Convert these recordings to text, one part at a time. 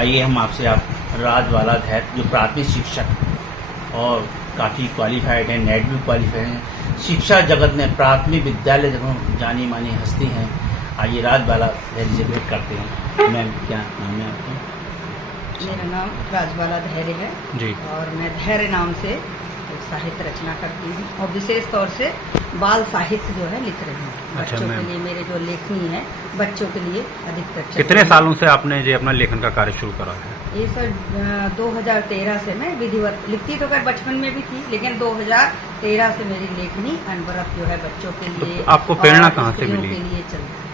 आइए हम आपसे आप राजवाला धैर्य जो प्राथमिक शिक्षक और काफ़ी क्वालिफाइड हैं, नेट भी क्वालिफाइड हैं, शिक्षा जगत में प्राथमिक विद्यालय जब जानी मानी हस्ती हैं, आइए राजवाला धैर्य से भेंट करते हैं। मैम क्या नाम है आपका? मेरा नाम राजवाला धैर्य है जी। और मैं धैर्य नाम से साहित्य रचना करती हूँ और विशेष तौर से बाल साहित्य जो है लिख रही हूँ। अच्छा, बच्चों के लिए मेरे जो लेखनी है बच्चों के लिए अधिकतर। कितने सालों से आपने ये अपना लेखन का कार्य शुरू करा है? ये सर 2013 से मैं विधिवत लिखती तो खैर बचपन में भी थी, लेकिन 2013 से मेरी लेखनी अनवरत जो है बच्चों के लिए। तो आपको प्रेरणा कहाँ से मिली? के लिए चल रहा है।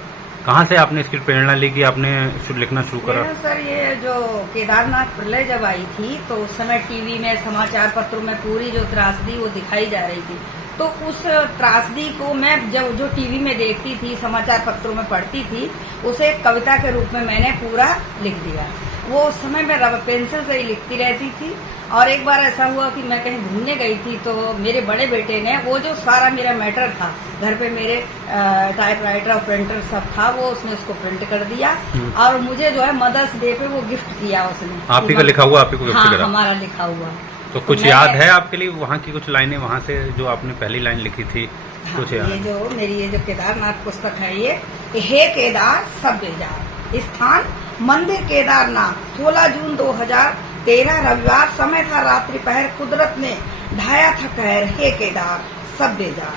कहाँ से आपने इसकी प्रेरणा ली कि आपने लिखना शुरू करा? सर ये जो केदारनाथ प्रलय जब आई थी तो उस समय टीवी में समाचार पत्रों में पूरी जो त्रासदी वो दिखाई जा रही थी, तो उस त्रासदी को मैं जो टीवी में देखती थी, समाचार पत्रों में पढ़ती थी, उसे एक कविता के रूप में मैंने पूरा लिख दिया। वो उस समय मैं रबर पेंसिल से ही लिखती रहती थी और एक बार ऐसा हुआ कि मैं कहीं घूमने गई थी तो मेरे बड़े बेटे ने वो जो सारा मेरा मैटर था घर पे मेरे टाइपराइटर और प्रिंटर सब था, वो उसने उसको प्रिंट कर दिया और मुझे जो है मदर्स डे पे वो गिफ्ट किया उसने। आप ही का लिखा हुआ? आप ही को गिफ्ट करा? हमारा लिखा हुआ। तो कुछ याद है आपके लिए वहाँ की कुछ लाइनें वहाँ से जो आपने पहली लाइन लिखी थी? हाँ, कुछ याद? ये जो मेरी ये जो केदारनाथ पुस्तक है ये हे केदार सब बेजार, स्थान मंदिर केदारनाथ, 16 जून 2013 रविवार, समय था रात्रि पहर, कुदरत ने ढाया था कहर, हे केदार सब बेजार।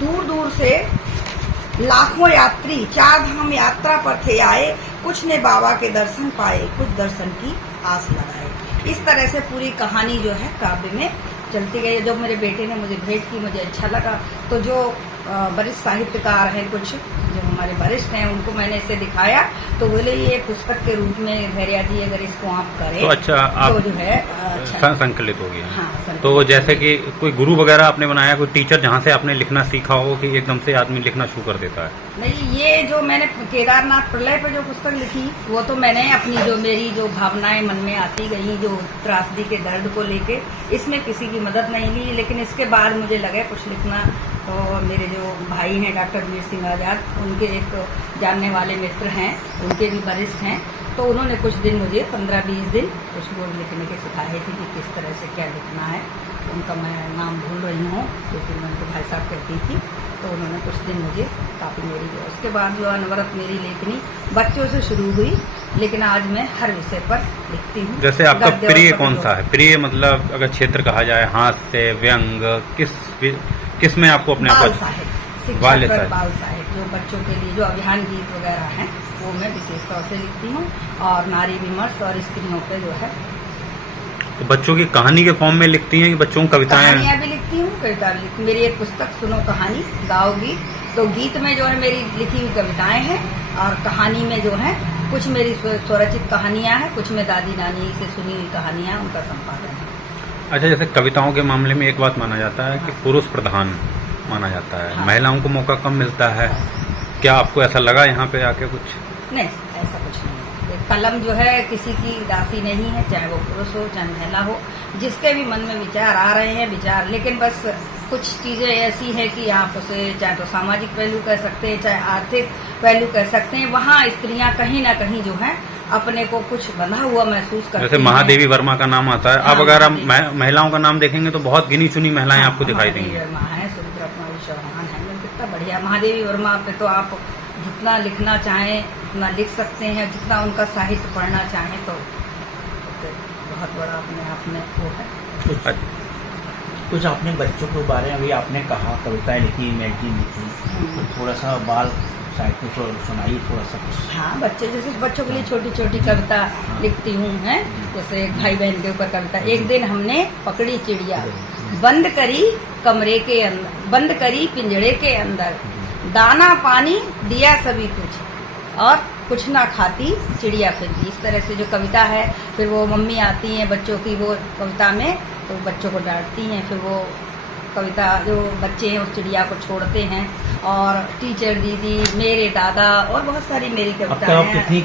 दूर दूर से लाखों यात्री चार धाम यात्रा पर थे आए, कुछ ने बाबा के दर्शन पाए, कुछ दर्शन की आस लगाए। इस तरह से पूरी कहानी जो है काव्य में चलती गई। जब मेरे बेटे ने मुझे भेंट की मुझे अच्छा लगा, तो जो वरिष्ठ साहित्यकार हैं, कुछ जो हमारे वरिष्ठ हैं, उनको मैंने इसे दिखाया तो बोले ये पुस्तक के रूप में धैर्य जी अगर इसको आप करें तो अच्छा, आप तो जो है अच्छा संकलित हो गया। हाँ, तो जैसे कि कोई गुरु वगैरह आपने बनाया, कोई टीचर जहाँ से आपने लिखना सीखा हो कि एकदम से आदमी लिखना शुरू कर देता है? नहीं, ये जो मैंने केदारनाथ प्रलय पर जो पुस्तक लिखी वो तो मैंने अपनी जो मेरी जो भावनाएं मन में आती गई, जो त्रासदी के दर्द को लेके, इसमें किसी की मदद नहीं ली। लेकिन इसके बाद मुझे लगे कुछ लिखना, तो मेरे जो भाई हैं डॉक्टर वीर सिंह आजाद, उनके एक जानने वाले मित्र हैं, उनके भी वरिष्ठ हैं, तो उन्होंने कुछ दिन मुझे 15-20 दिन कुछ बोर्ड लिखने के सिखाए थे कि किस तरह से क्या लिखना है। उनका मैं नाम भूल रही हूँ क्योंकि मैं उनको भाई साहब कहती थी, तो उन्होंने कुछ दिन मुझे काफ़ी मेरी दी। उसके बाद जो अनवरत मेरी लेखनी बच्चों से शुरू हुई, लेकिन आज मैं हर विषय पर लिखती हूँ। जैसे आपका प्रिय कौन सा है? प्रिय मतलब अगर क्षेत्र कहा जाए, हास्य, व्यंग, किस में आपको अपने बाल साहित्य, बाल साहित्य जो बच्चों के लिए जो अभियान गीत वगैरह हैं वो मैं विशेष तौर से लिखती हूँ, और नारी विमर्श और स्त्रियों पे जो है। तो बच्चों की कहानी के फॉर्म में लिखती हैं कि बच्चों की कहानियाँ भी लिखती हूँ, कविता भी लिखती हूँ। मेरी एक पुस्तक सुनो कहानी गाओ गीत, तो गीत में जो है मेरी लिखी हुई कविताएं हैं और कहानी में जो है कुछ मेरी स्वरचित कहानियाँ हैं, कुछ में दादी नानी से सुनी हुई कहानियाँ, उनका संपादन है। अच्छा, जैसे कविताओं के मामले में एक बात माना जाता है कि पुरुष प्रधान माना जाता है, हाँ। महिलाओं को मौका कम मिलता है। क्या आपको ऐसा लगा यहाँ पे आके कुछ? नहीं, ऐसा कुछ नहीं है। कलम जो है किसी की दासी नहीं है, चाहे वो पुरुष हो चाहे महिला हो, जिसके भी मन में विचार आ रहे हैं विचार, लेकिन बस कुछ चीज़ें ऐसी हैं कि आप उसे चाहे तो सामाजिक पहलू कह सकते हैं, चाहे आर्थिक पहलू कह सकते हैं, वहाँ स्त्रियाँ कहीं ना कहीं जो है अपने को कुछ बंधा हुआ महसूस करती हैं। जैसे महादेवी वर्मा का नाम आता है। हाँ, अब अगर आप महिलाओं का नाम देखेंगे तो बहुत गिनी चुनी महिलाएं आपको दिखाई देंगी। महादेवी वर्मा है, सुमित्रा कुमारी चौहान है, कितना बढ़िया। महादेवी वर्मा पे तो आप जितना लिखना चाहें उतना लिख सकते हैं, जितना उनका साहित्य पढ़ना चाहें तो बहुत बड़ा अपने आप में वो है। कुछ आपने बच्चों के बारे में अभी आपने कहा, कविताएं लिखी, मैगजीन लिखी, तो थोड़ा सा बाल साहित्य को सुनाइए थोड़ा सा कुछ। हाँ, जैसे बच्चों के लिए छोटी छोटी कविता लिखती हूँ, हैं जैसे भाई बहन के ऊपर कविता। एक दिन हमने पकड़ी चिड़िया, बंद करी कमरे के अंदर, बंद करी पिंजड़े के अंदर, दाना पानी दिया सभी कुछ और कुछ ना खाती चिड़िया फिर भी। इस तरह से जो कविता है, फिर वो मम्मी आती हैं बच्चों की वो कविता में, तो बच्चों को डांटती हैं, फिर वो कविता जो बच्चे हैं उस चिड़िया को छोड़ते हैं, और टीचर दीदी, मेरे दादा, और बहुत सारी मेरी कविताएं हैं। आप कितनी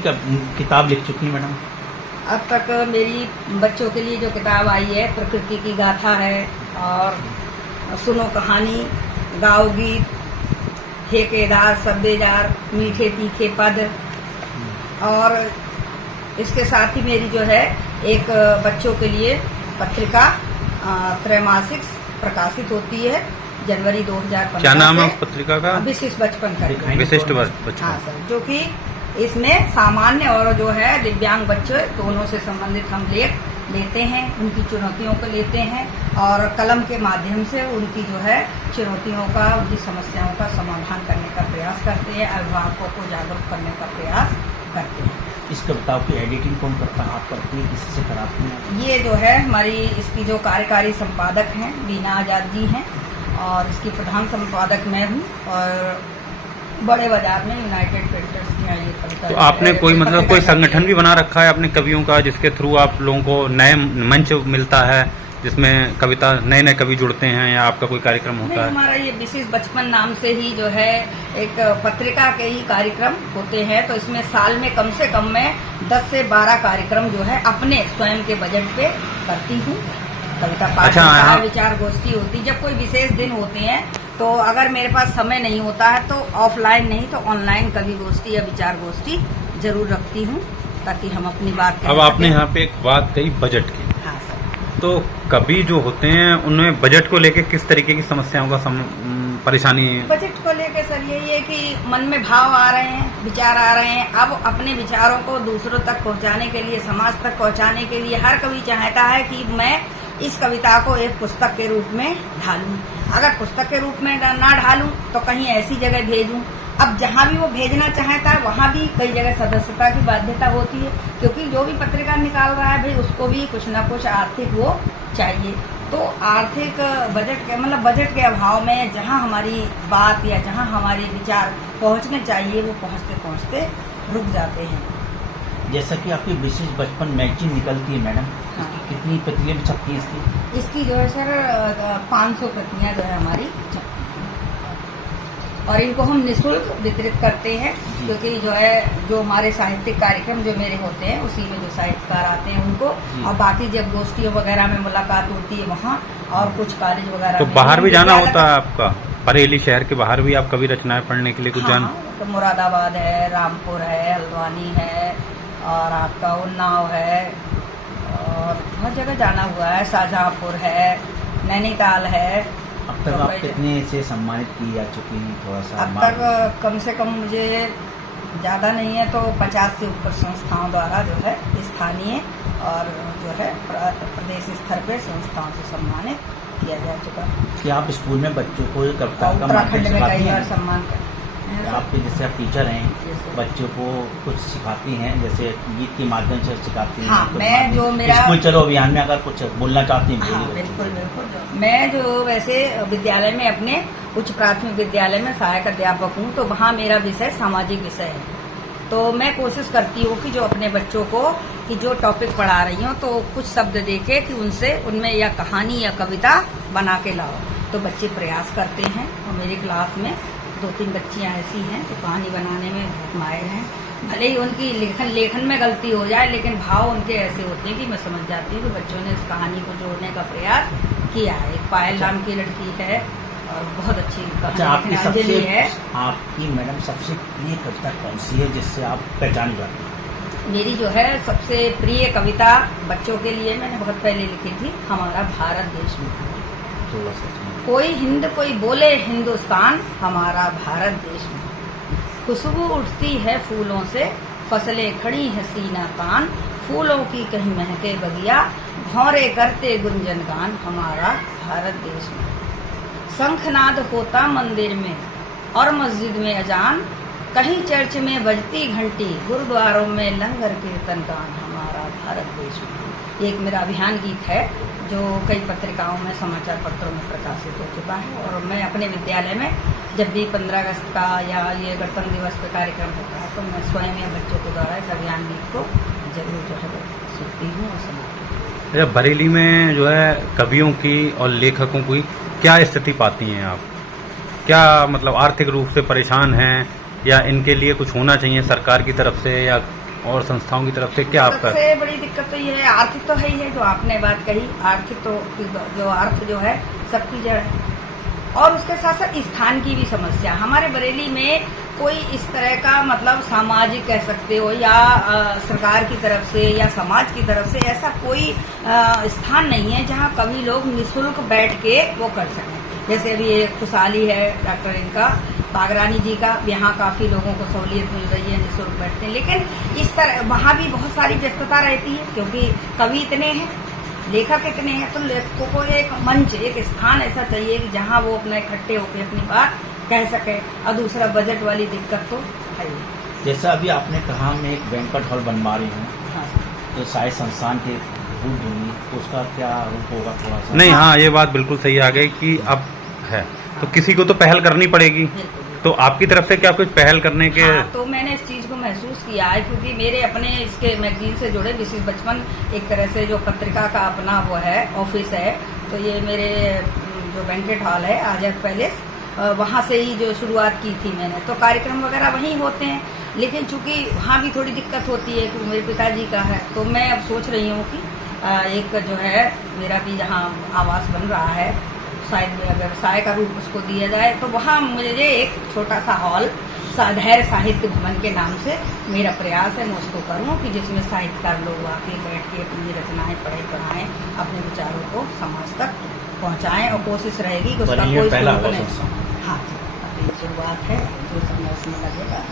किताब लिख चुकी हैं मैडम? अब तक मेरी बच्चों के लिए जो किताब आई है प्रकृति की गाथा है, और सुनो कहानी, गाओ गीत, हे केदार सब बेजार, मीठे तीखे पद, और इसके साथ ही मेरी जो है एक बच्चों के लिए पत्रिका त्रैमासिक प्रकाशित होती है जनवरी 2015 क्या नाम है से। उस पत्रिका का? विशिष्ट बचपन का। विशिष्ट हाँ बचपन। सर, जो कि इसमें सामान्य और जो है दिव्यांग बच्चे दोनों से संबंधित हम लेख लेते हैं, उनकी चुनौतियों को लेते हैं और कलम के माध्यम से उनकी जो है चुनौतियों का, उनकी समस्याओं का समाधान करने का प्रयास करते हैं, अभिभावकों को जागरूक करने का प्रयास करते हैं। इस कविताओं की एडिटिंग कौन करता है? आप करती है? किसी से कराती हैं? ये जो है हमारी इसकी जो कार्यकारी संपादक हैं बीना आजाद जी हैं और इसकी प्रधान संपादक मैं हूँ और बड़े बाजार में यूनाइटेड प्रिंटर्स की यहाँ ये कविता। तो आपने कोई मतलब कोई संगठन भी बना रखा है अपने कवियों का, जिसके थ्रू आप लोगों को नए मंच मिलता है, जिसमें कविता नए कवि जुड़ते हैं, या आपका कोई कार्यक्रम होता है? हमारा ये विशेष बचपन नाम से ही जो है एक पत्रिका के ही कार्यक्रम होते हैं, तो इसमें साल में कम से कम मैं 10 से 12 कार्यक्रम जो है अपने स्वयं के बजट पे करती हूँ। कविता पाठ अच्छा, होता है, हाँ। विचार गोष्ठी होती है। जब कोई विशेष दिन होते हैं तो अगर मेरे पास समय नहीं होता है तो ऑफलाइन नहीं तो ऑनलाइन कवि गोष्ठी या विचार गोष्ठी जरूर रखती हूँ, ताकि हम अपनी बात कह अब आपने सकें। यहाँ पे एक बात कही बजट की, हाँ सर। तो कवि जो होते हैं उनमें बजट को लेके किस तरीके की समस्याओं का परेशानी है? बजट को लेकर सर यही है कि मन में भाव आ रहे हैं, विचार आ रहे हैं, अब अपने विचारों को दूसरों तक पहुंचाने के लिए, समाज तक पहुंचाने के लिए हर कवि चाहता है कि मैं इस कविता को एक पुस्तक के रूप में ढालूं। अगर पुस्तक के रूप में ना ढालूं तो कहीं ऐसी जगह भेजूं। अब जहां भी वो भेजना चाहता है वहां भी कई जगह सदस्यता की बाध्यता होती है, क्योंकि जो भी पत्रिका निकाल रहा है भाई उसको भी कुछ ना कुछ आर्थिक वो चाहिए। तो आर्थिक बजट के मतलब बजट के अभाव में जहां हमारी बात या जहां हमारे विचार पहुंचने चाहिए वो पहुंचते पहुंचते रुक जाते हैं। जैसा कि आपकी विशेष बचपन मैगजीन निकलती है मैडम, हाँ। कितनी प्रतियां छपती हैं इसकी? इसकी जो है सर 500 प्रतियां जो है हमारी छपती हैं और इनको हम निःशुल्क वितरित करते हैं, क्योंकि जो है जो हमारे साहित्यिक कार्यक्रम जो मेरे होते हैं उसी में जो साहित्यकार आते हैं उनको, और बाकी जब गोष्ठियों वगैरह में मुलाकात होती है वहाँ और कुछ कॉलेज वगैरह तो में बाहर भी जाना विद्यालय होता है आपका? बरेली शहर के बाहर भी आप कवि रचनाएं पढ़ने के लिए कुछ जान? तो मुरादाबाद है, रामपुर है, हल्द्वानी है और आपका उन्नाव है और बहुत जगह जाना हुआ है, शाहजहाँपुर है, नैनीताल है। अब तक आप कितने से सम्मानित की जा चुकी हैं? थोड़ा सा अब तक कम से कम मुझे ज़्यादा नहीं है तो 50 से ऊपर संस्थाओं द्वारा जो है स्थानीय और जो है प्रदेश स्तर पे संस्थाओं से सम्मानित किया जा चुका। क्या आप स्कूल में बच्चों को कविता का उत्तराखंड में सिखाती कई बार हैं? सम्मान कर आपके जैसे आप टीचर हैं, Yes, sir. बच्चों को कुछ सिखाती हैं, जैसे गीत के माध्यम से सिखाती हैं? हाँ, कुछ मैं माध्यम- जो मेरा- स्कूल चलो अभियान में अगर कुछ बोलना चाहती हैं? हाँ बोलिए। बिल्कुल बिल्कुल। मैं जो वैसे विद्यालय में अपने उच्च प्राथमिक विद्यालय में सहायक अध्यापक हूँ, तो वहाँ मेरा विषय सामाजिक विषय है। तो मैं कोशिश करती हूँ कि जो अपने बच्चों को कि जो टॉपिक पढ़ा रही हूँ तो कुछ शब्द देके कि उनसे उनमें या कहानी या कविता बना के लाओ। तो बच्चे प्रयास करते हैं और मेरी क्लास में 2-3 बच्चियाँ ऐसी हैं जो कहानी बनाने में बहुत माहिर हैं। भले ही उनकी लेखन में गलती हो जाए, लेकिन भाव उनके ऐसे होते हैं कि मैं समझ जाती हूँ कि बच्चों ने इस कहानी को जोड़ने का प्रयास किया है। एक पायल नाम की लड़की है और बहुत अच्छी अच्छा, आपकी कहानी अंजलि है। आपकी मैडम सबसे प्रिय कविता कौन सी है जिससे आप पहचानी जाती हैं? मेरी जो है सबसे प्रिय कविता बच्चों के लिए मैंने बहुत पहले लिखी थी, हमारा भारत देश महान। थोड़ा सा सुनाइए। कोई हिंद कोई बोले हिंदुस्तान, हमारा भारत देश महान। खुशबू उठती है फूलों से, फसलें खड़ी है सीना तान, फूलों की कहीं महके बगिया, भौरे करते गुंजन गान, हमारा भारत देश महान। शंखनाद होता मंदिर में और मस्जिद में अजान, कहीं चर्च में बजती घंटी, गुरुद्वारों में लंगर कीर्तन गान, हमारा भारत देश महान। ये एक मेरा अभियान गीत है जो कई पत्रिकाओं में, समाचार पत्रों में प्रकाशित हो चुका है। और मैं अपने विद्यालय में जब भी 15 अगस्त का या ये गणतंत्र दिवस का कार्यक्रम होता है तो मैं स्वयं या बच्चों के द्वारा इस अभियान गीत को जरूर जो है सुनती हूँ और सुनाती हूँ। अच्छा, बरेली में जो है कवियों की और लेखकों की क्या स्थिति पाती हैं आप? क्या मतलब आर्थिक रूप से परेशान हैं, या इनके लिए कुछ होना चाहिए सरकार की तरफ से या और संस्थाओं की तरफ से? क्या आपका? सबसे बड़ी दिक्कत तो ये है, आर्थिक तो है ही है, जो आपने बात कही, आर्थिक तो जो अर्थ जो है सबकी जड़ है, और उसके साथ साथ स्थान की भी समस्या। हमारे बरेली में कोई इस तरह का मतलब सामाजिक कह सकते हो या सरकार की तरफ से या समाज की तरफ से ऐसा कोई स्थान नहीं है जहाँ कवि लोग निःशुल्क बैठ के वो कर सकें। जैसे अभी ये खुशहाली है डॉक्टर इनका बागरानी जी का, यहाँ काफ़ी लोगों को सहूलियत मिल रही है, निःशुल्क बैठते हैं। लेकिन इस तरह वहाँ भी बहुत सारी व्यस्तता रहती है क्योंकि कवि इतने हैं, लेखक इतने हैं, तो लेखकों को एक मंच, एक स्थान ऐसा चाहिए कि जहाँ वो अपना इकट्ठे होकर अपनी बात कह सके। और दूसरा बजट वाली दिक्कत तो है ही। जैसा अभी आपने कहा मैं एक बैंक्वेट हॉल बनवा रही हूँ, हाँ तो शायद संस्थान के रूप दूंगी, तो उसका क्या रूप होगा थोड़ा सा? नहीं, हाँ, ये बात बिल्कुल सही आ गई कि अब है तो किसी को तो पहल करनी पड़ेगी। बिल्कुल। तो आपकी तरफ से क्या कुछ पहल करने के? हाँ, तो मैंने इस चीज़ को महसूस किया है क्योंकि मेरे अपने इसके मैगजीन से जुड़े विशेष बचपन एक तरह से जो पत्रिका का अपना वो है ऑफिस है, तो ये मेरे जो बैंक्वेट हॉल है आजाद पैलेस, वहाँ से ही जो शुरुआत की थी मैंने, तो कार्यक्रम वगैरह वहीं होते हैं। लेकिन चूंकि वहाँ भी थोड़ी दिक्कत होती है क्योंकि मेरे पिताजी का है, तो मैं अब सोच रही हूँ कि एक जो है मेरा भी जहाँ आवास बन रहा है साइड में अगर व्यवसाय का रूप उसको दिया जाए, तो वहाँ मुझे एक छोटा सा हॉल धैर्य साहित्य भवन के नाम से मेरा प्रयास है, मैं उसको करूँ कि जिसमें साहित्यकार लोग आके बैठ के अपनी रचनाएं पढ़ाएं, अपने विचारों को समाज तक पहुँचाएं, और कोशिश रहेगी कि उसका कोई पहला शुल्क हुआ नहीं। संस्थान। हाँ, अभी शुरुआत है, जो समय उसमें लगेगा।